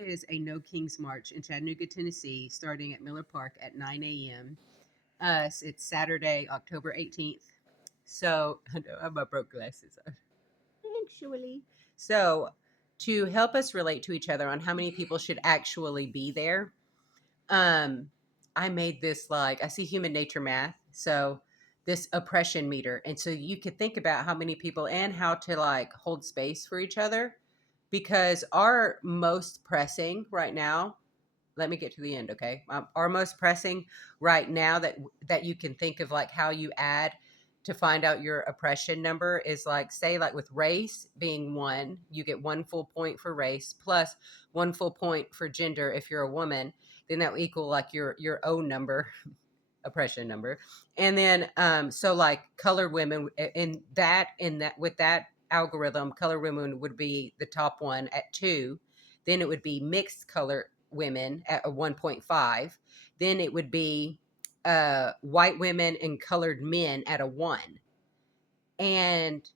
is a No Kings March in Chattanooga, Tennessee, starting at Miller Park at 9 a.m. It's Saturday, October 18th. So, I know I have my broke glasses on. Actually. So, to help us relate to each other on how many people should actually be there, um, I made this like, I see human nature math. So, this oppression meter. And so you could think about how many people and how to like hold space for each other because our most pressing right now, let me get to the end, okay? Our most pressing right now that you can think of like how you add to find out your oppression number is like, say like with race being 1, you get 1 full point for race plus 1 full point for gender if you're a woman, then that will equal like your own number, oppression number. And then so like colored women in that with that algorithm, colored women would be the top one at 2. Then it would be mixed color women at a 1.5. Then it would be white women and colored men at a 1. And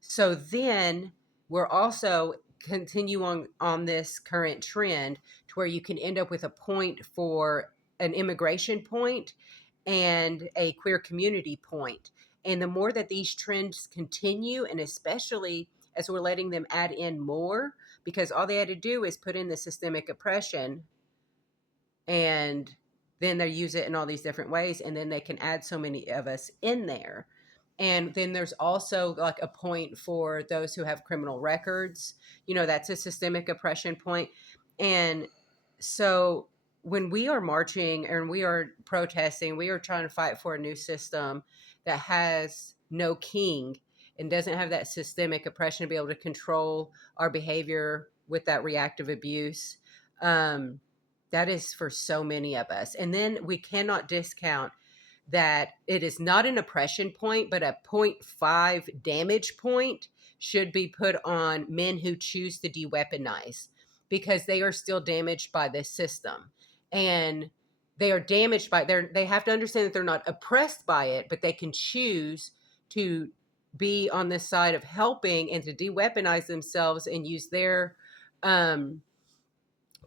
so then we're also continue on this current trend to where you can end up with a point for an immigration point and a queer community point. And the more that these trends continue, and especially as we're letting them add in more, because all they had to do is put in the systemic oppression and then they use it in all these different ways, and then they can add so many of us in there. And then there's also like a point for those who have criminal records. That's a systemic oppression point. And so when we are marching and we are protesting, we are trying to fight for a new system that has no king and doesn't have that systemic oppression to be able to control our behavior with that reactive abuse. That is for so many of us. And then we cannot discount that it is not an oppression point, but a 0.5 damage point should be put on men who choose to de-weaponize because they are still damaged by this system. And they are damaged by they have to understand that they're not oppressed by it, but they can choose to be on this side of helping and to de-weaponize themselves and use their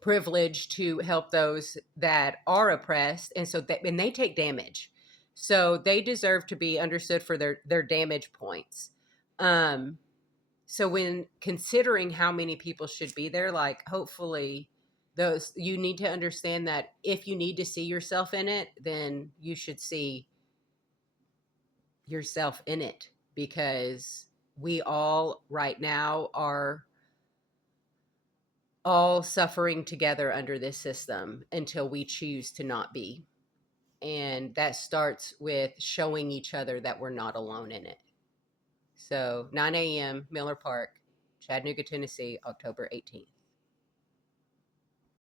privilege to help those that are oppressed, and they take damage, so they deserve to be understood for their damage points. So when considering how many people should be there, like hopefully those, you need to understand that if you need to see yourself in it, then you should see yourself in it, because we all right now are all suffering together under this system until we choose to not be. And that starts with showing each other that we're not alone in it. So 9 a.m., Miller Park, Chattanooga, Tennessee, October 18th.